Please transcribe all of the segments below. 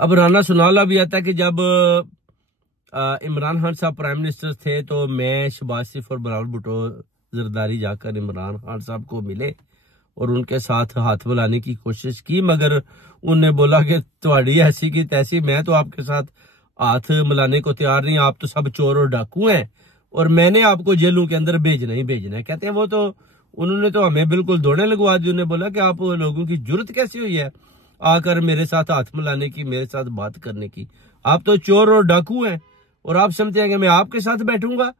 अब राना सुनाला भी आता है कि जब इमरान खान साहब प्राइम मिनिस्टर थे तो मैं शहबाज शरीफ और बिलावल भुट्टो जरदारी जाकर इमरान खान साहब को मिले और उनके साथ हाथ मिलाने की कोशिश की, मगर उनने बोला कि तुम्हारी ऐसी की तैसी, मैं तो आपके साथ हाथ मिलाने को तैयार नहीं, आप तो सब चोर और डाकू हैं और मैंने आपको जेलों के अंदर भेजना ही भेजना है। कहते हैं वो तो उन्होंने तो हमें बिल्कुल दौड़ने लगवा दी। उन्होंने बोला कि आप लोगों की जरूरत कैसी हुई है आकर मेरे साथ हाथ मिलाने की, मेरे साथ बात करने की, आप तो चोर और डाकू हैं और आप समझते हैं कि मैं आपके साथ बैठूंगा,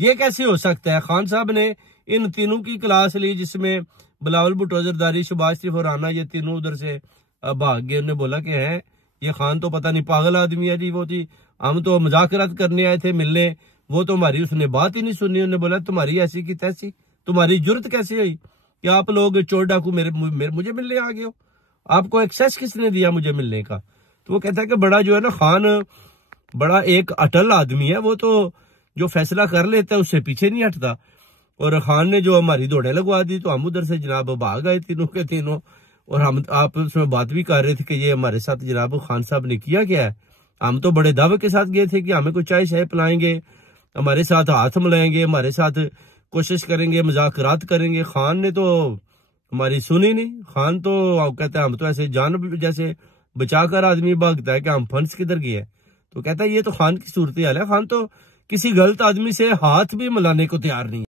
ये कैसे हो सकता है। खान साहब ने इन तीनों की क्लास ली जिसमें बिलावल भुट्टो जरदारी शहबाज शरीफ और राना, ये तीनों उधर से भाग गए। उन्होंने बोला कि है ये खान तो पता नहीं पागल आदमी है जी, वो जी हम तो मजाकरात करने आए थे मिलने, वो तो हमारी उसने बात ही नहीं सुनी। उन्होंने बोला तुम्हारी ऐसी की तैसी, तुम्हारी जरूरत कैसे हुई कि आप लोग चोर डाकू मुझे मिलने आ गए हो, आपको एक्सेस किसने दिया मुझे मिलने का। तो वो कहता है कि बड़ा जो है ना खान बड़ा एक अटल आदमी है, वो तो जो फैसला कर लेता है उससे पीछे नहीं हटता। और खान ने जो हमारी दौड़े लगवा दी तो हम उधर से जनाब भाग गए तीनों के तीनों, और हम आप उसमें बात भी कर रहे थे कि ये हमारे साथ जनाब खान साहब ने किया क्या है। हम तो बड़े दावे के साथ गए थे कि हमें कोई चाय शाय पिलाएंगे, हमारे साथ हाथ मिलाएंगे, हमारे साथ कोशिश करेंगे, मजाकरात करेंगे। खान ने तो हमारी सुनी नहीं। खान तो कहता है हम तो ऐसे जान जैसे बचाकर आदमी भागता है कि हम फंड्स किधर गए। तो कहता है ये तो खान की सूरत हाल है, खान तो किसी गलत आदमी से हाथ भी मिलाने को तैयार नहीं।